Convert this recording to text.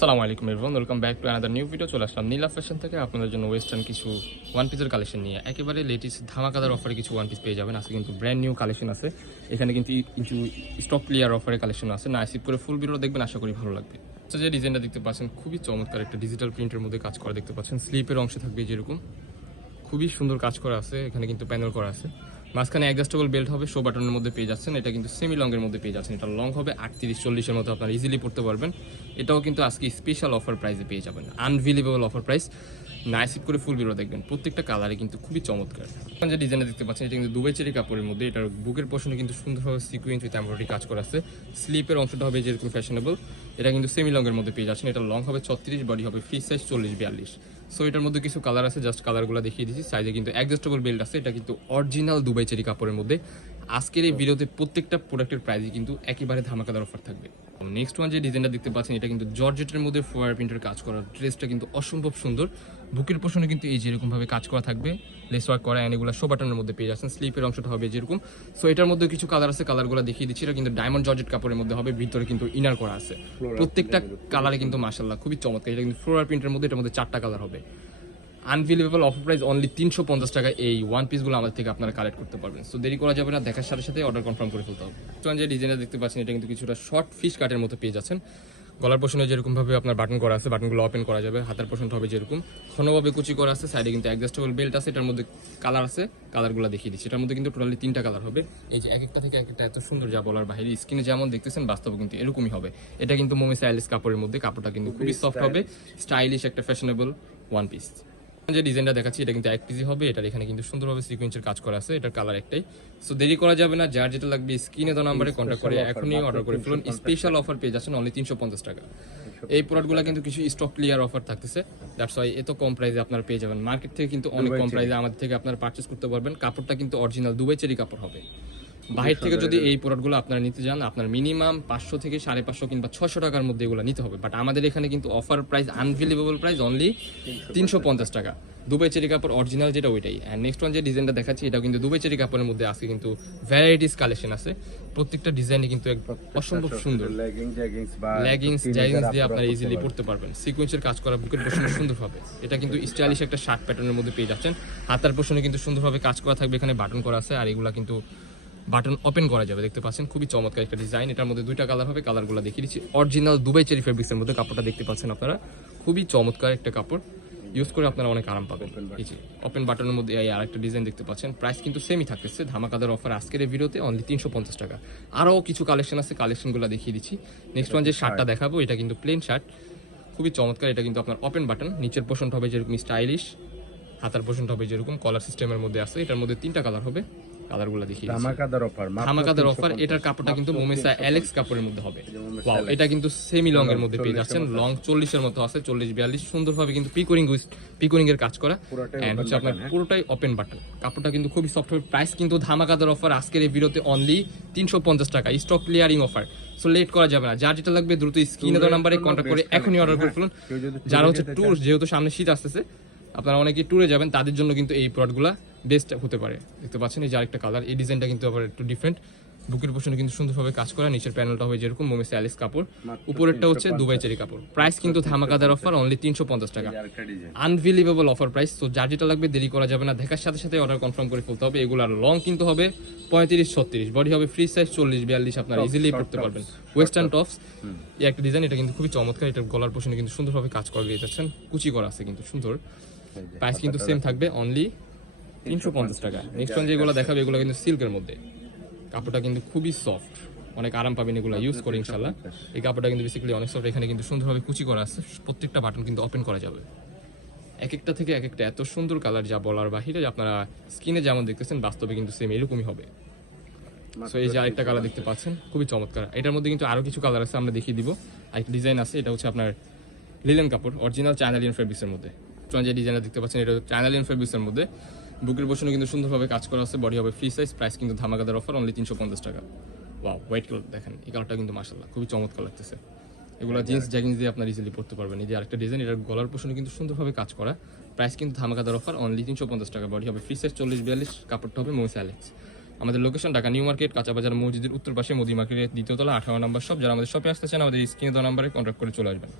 আসসালামু আলাইকুম everyone, welcome back to another new video. চলে আসলাম নীলা ফ্যাশন থেকে আপনাদের জন্য ওয়েস্টার্ন কিছু ওয়ান পিসের কালেকশন নিয়ে। একেবারে লেটেস্ট ধামাকাদার অফারে কিছু ওয়ান পিস পেয়ে যাবেন। আজকে কিন্তু ব্র্যান্ড নিউ কালেকশন আছে, এখানে কিন্তু কিছু স্টক ক্লিয়ার অফারের কালেকশন আছে। না স্কিপ করে ফুল ভিডিও দেখবেন, আশা করি ভালো লাগবে। যে ডিজাইনটা দেখতে পাচ্ছেন খুবই চমৎকার একটা ডিজিটাল প্রিন্টের মধ্যে কাজ করা দেখতে পাচ্ছেন। স্লিপের অংশ থাকবে যেরকম, খুবই সুন্দর কাজ করা আছে। এখানে কিন্তু প্যানেল করা আছে, মাঝখানে অ্যাডজাস্টেবল বেল্ট হবে, শো বাটনের মধ্যে পেয়ে যাচ্ছেন। এটা কিন্তু সেমি লংয়ের মধ্যে পেয়ে যাচ্ছেন। এটা লং হবে 38-40-এর মতো, আপনারা ইজিলি পড়তে পারবেন। এটাও কিন্তু আজকে স্পেশাল অফার প্রাইসে পেয়ে যাবেন, আনবিলিভেবল অফার প্রাইস। নাইসিপ করে ফুল ভিডিও দেখবেন, প্রত্যেকটা কালারে কিন্তু খুবই চমৎকার। যে ডিজাইনটা দেখতে পাচ্ছেন এটা কিন্তু দুবাই চেরি কাপড়ের মধ্যে। এটার বুকের পোর্শনে কিন্তু সুন্দরভাবে সিকুয়েন্স উইথ এমব্রয়ডারি কাজ করা আছে। স্লিপের অংশটা হবে যেরকম ফ্যাশনেবল। এটা কিন্তু সেমি লংয়ের মধ্যে পেয়ে যাচ্ছেন। এটা লং হবে 36, বডি হবে ফ্রি সাইজ 40-42। সো এটার মধ্যে কিছু কালার আছে, জাস্ট কালারগুলো দেখিয়ে দিচ্ছি। সাইজে কিন্তু অ্যাডজাস্টেবল বেল্ট আছে। এটা কিন্তু অরিজিনাল দুবাই চেরি কাপড়ের মধ্যে। আজকের এই ভিডিওতে প্রত্যেকটা প্রোডাক্টের প্রাইসই কিন্তু একেবারে ধামাকাদার অফার থাকবে। নেক্সট ওয়ান যে ডিজাইনটা দেখতে পাচ্ছেন এটা কিন্তু জর্জেটের মধ্যে ফোয়ার প্রিন্টের কাজ করা। ড্রেসটা কিন্তু অসম্ভব সুন্দর। বুকের পোর্শনে কিন্তু এই যেরকমভাবে কাজ করা থাকবে, লেস ওয়ার্ক করা, অ্যান্ড এগুলো শো বাটনের মধ্যে পেয়ে যাচ্ছেন। স্লিপের অংশটা হবে যেরকম। সো এটার মধ্যে কিছু কালার আছে, কালারগুলো দেখিয়ে দিচ্ছি। এটা কিন্তু ডায়মন্ড জর্জেট কাপড়ের মধ্যে হবে, ভিতরে কিন্তু ইনার করা আছে। প্রত্যেকটা কালারে কিন্তু মাশাআল্লাহ খুবই চমৎকার। এটা কিন্তু ফ্লোরাল প্রিন্টের মধ্যে, এটার মধ্যে 4টা কালার হবে। আনবিলিভেবল অফার প্রাইস অনলি 350 টাকা। এই ওয়ান পিসগুলো আমাদের থেকে আপনারা কালেক্ট করতে পারবেন। সো দেরি করা যাবে না, দেখার সাথে সাথে অর্ডার কনফার্ম করে ফেলতে হবে। যে ডিজাইনটা দেখতে পাচ্ছেন এটা কিন্তু কিছুটা শর্ট ফিশ কাটের মতো পেয়ে যাচ্ছেন। গলার পোর্শনে যেরকমভাবে আপনার বাটন করা আছে, বাটনগুলো ওপেন করা যাবে। হাতের পোর্শনটা হবে যেরকম, ঘনভাবে কুচি করা আছে। সাইডে কিন্তু অ্যাডজাস্টেবল বেল্ট আছে। এটার মধ্যে কালার আছে, কালারগুলো দেখিয়ে দিচ্ছি। এটার মধ্যে কিন্তু টোটালি 3টা কালার হবে। এই যে এক একটা থেকে এক একটা এত সুন্দর, যা বলার বাইরে। স্কিনে যেমন দেখতেছেন বাস্তবে কিন্তু এরকমই হবে। এটা কিন্তু মোমি স্টাইলিশ কাপড়ের মধ্যে, কাপড়টা কিন্তু খুবই সফট হবে। স্টাইলিশ একটা ফ্যাশনেবল ওয়ান পিস। যে ডিজাইনটা দেখাচ্ছি এটা কিন্তু এক পিসি হবে। এটার এখানে কিন্তু সুন্দরভাবে সিকোয়েন্সের কাজ করা আছে। এটার কালার একটাই। সো দেরি করা যাবে না, যার যেটা লাগবে স্ক্রিনে দেওয়া নাম্বারে কন্ট্যাক্ট করে এখনই অর্ডার করে ফেলুন। স্পেশাল অফার পেয়ে যাচ্ছেন অনলি 350 টাকা। এই প্রোডাক্টগুলো কিন্তু কিছু স্টক ক্লিয়ার অফার থাকতেছে, দ্যাটস ওয়াই এত কম প্রাইসে আপনারা পেয়ে যাবেন। মার্কেট থেকে কিন্তু অনেক কম প্রাইসে আমাদের থেকে আপনারা পারচেস করতে পারবেন। কাপড়টা কিন্তু অরিজিনাল দুবাই চেরি কাপড় হবে। বাহির থেকে যদি এই প্রোডাক্টগুলো আপনারা নিতে যান, আপনার মিনিমাম 500 থেকে 550 কিংবা 600 টাকার মধ্যে এগুলো নিতে হবে। বাট আমাদের এখানে কিন্তু offer price, unbelievable price only 350 টাকা। দুবাই চেরি কাপড় অরিজিনাল যেটা ওইটাই। অ্যান্ড নেক্সট ওয়ান যে ডিজাইনটা দেখাচ্ছি এটাও কিন্তু দুবাই চেরি কাপড়ের মধ্যে আজকে কিন্তু ভ্যারাইটিস কালেকশন আছে। প্রত্যেকটা ডিজাইনে কিন্তু অসম্ভব সুন্দর। লেগিংস জাইন্স দিয়ে আপনারা ইজিলি পড়তে পারবেন। সিকোয়েন্সের কাজ করা, বুকের পোর্শনে সুন্দর হবে। এটা কিন্তু স্টাইলিশ একটা শার্ট প্যাটার্নের মধ্যে পেয়ে যাচ্ছেন। হাতার পোর্শনে কিন্তু সুন্দরভাবে কাজ করা থাকবে, এখানে বাটন করা আছে। আর এগুলা কিন্তু বাটন ওপেন করা যাবে, দেখতে পাচ্ছেন খুবই চমৎকার একটা ডিজাইন। এটার মধ্যে 2টা কালার হবে, কালারগুলো দেখিয়ে দিচ্ছি। অরিজিনাল দুবাই চেরি ফেব্রিক্সের মধ্যে কাপড়টা দেখতে পাচ্ছেন আপনারা, খুবই চমৎকার একটা কাপড়। ইউজ করে আপনারা অনেক আরাম পাবেন। এই যে ওপেন বাটনের মধ্যে এই আরেকটা ডিজাইন দেখতে পাচ্ছেন। প্রাইস কিন্তু সেমই থাকতেছে, ধামাকাদার অফার আজকের এই ভিডিওতে অনলি 350 টাকা। আরও কিছু কালেকশন আছে, কালেকশনগুলো দেখিয়ে দিচ্ছি। নেক্সট ওয়ান যে শার্টটা দেখাবো এটা কিন্তু প্লেন শার্ট, খুবই চমৎকার। এটা কিন্তু আপনার ওপেন বাটন, নিচের পোর্শনটা হবে যেরকম স্টাইলিশ, হাতার পোর্শনটা হবে যেরকম কলার সিস্টেমের মধ্যে আছে। এটার মধ্যে 3টা কালার হবে, কালারগুলো দেখিয়ে ধামাকাদার অফার। এটার কাপড়টা কিন্তু মোমেসা অ্যালেক্স কাপড়ের মধ্যে হবে। ওয়াও, এটা কিন্তু সেমি লং এর মধ্যে পেয়ে যাচ্ছেন। লং 40-এর মতো আছে, 40-42 সুন্দরভাবে কিন্তু পিকোরিং এর কাজ করা। এন্ড হচ্ছে আপনার পুরোটাই ওপেন বাটন। কাপড়টা কিন্তু খুবই সফট হবে। প্রাইস কিন্তু ধামাকাদার অফার আজকের এই ভিডিওতে অনলি 350 টাকা, stock clearing offer. So late করা যাবে না, যার যেটা লাগবে দ্রুত স্ক্রিনে দেওয়া নাম্বারে কন্ট্যাক্ট করে এখনই অর্ডার করে ফেলুন। যারা হচ্ছে ট্যুর, যেহেতু সামনে শীত আসতেছে, আপনারা অনেকে ট্যুরে যাবেন, তাদের জন্য কিন্তু এই প্রোডাক্টগুলো বেস্ট হতে পারে। দেখতে পাচ্ছেন এই যে আরেকটা কালার। এই ডিজাইনটা কিন্তু আবার একটু ডিফারেন্ট। বুকের পোর্শনে কিন্তু সুন্দরভাবে কাজ করা, নিচের প্যানেলটা হবে যেরকম মোমেস অ্যালিস কাপড়, উপরেরটা হচ্ছে দুবাই চেরি কাপড়। প্রাইস কিন্তু ধামাকাদার অফার অনলি 350 টাকা, আনবিলিভেবল অফার প্রাইস। তো যার যেটা লাগবে দেরি করা যাবে না, দেখার সাথে সাথে অর্ডার কনফার্ম করে ফেলতে হবে। এগুলার লং কিন্তু হবে 35-36, বডি হবে ফ্রি সাইজ 40-42, আপনারা ইজিলি পড়তে পারবেন। ওয়েস্টার্ন টপস এই একটা ডিজাইন, এটা কিন্তু খুবই চমৎকার। এটার গলার পোর্শনে কিন্তু সুন্দরভাবে কাজ করা দিয়ে যাচ্ছেন, কুচি করা আছে কিন্তু সুন্দর। প্রাইস কিন্তু সেম থাকবে অনলি 350 টাকা। নেক্সট ওয়ান যেগুলো দেখাবে এগুলো কিন্তু সিল্কের মধ্যে, কাপড়টা কিন্তু খুবই সফট, অনেক আরাম পাবেন এগুলো ইউজ করে ইনশাল্লাহ। এই কাপড়টা কিন্তু বেসিক্যালি অনেক সফট। এখানে কিন্তু সুন্দরভাবে কুচি করা আছে, প্রত্যেকটা বাটন কিন্তু ওপেন করা যাবে। এক একটা থেকে এক একটা এত সুন্দর কালার, যা বলার বাহিরে। আপনারা স্কিনে যেমন দেখতেছেন বাস্তবে কিন্তু সেম এরকমই হবে। সো এই যে আরেকটা কালার দেখতে পাচ্ছেন, খুবই চমৎকার। এটার মধ্যে কিন্তু আরো কিছু কালার আছে, আমরা দেখিয়ে দিব। আরেকটা ডিজাইন আছে, এটা হচ্ছে আপনার লিলেন কাপড়, অরিজিনাল চায়নালিয়ান ফেব্রিক্সের মধ্যে। যে ডিজাইনটা দেখতে পাচ্ছেন এটা চায়নালিয়ান ফেব্রিক্সের মধ্যে। বুকের পোর্শনে কিন্তু সুন্দরভাবে কাজ করা আছে, বডি হবে ফ্রি সাইজ। প্রাইস কিন্তু ধামাকাদার অফার অনলি 350 টাকা। ওয়াও, হোয়াইট কালার দেখেন, এই কালারটা কিন্তু মাশাআল্লাহ খুবই চমৎকার লাগতেছে। এগুলো জিন্স জ্যাগিংস দিয়ে আপনার ইজিলি পড়তে পারবেন। এই যে আরেকটা ডিজাইন, এটার গলার পোর্শনে কিন্তু সুন্দরভাবে কাজ করা। প্রাইস কিন্তু ধামাকাদার অফার অনলি 350 টাকা, বডি হবে ফ্রি সাইজ 40-42, কাপড়টা হবে মোমেস অ্যালেক্স। আমাদের লোকেশন ঢাকা নিউ মার্কেট, কাঁচাবাজার মসজিদের উত্তর পাশে, মোদি মার্কেটের 2য় তলা, 18 নম্বর শপ। যারা আমাদের শপে আসতে চান আমাদের স্ক্রিনে দেওয়া নাম্বারে কন্ট্যাক্ট করে চলে আসবেন।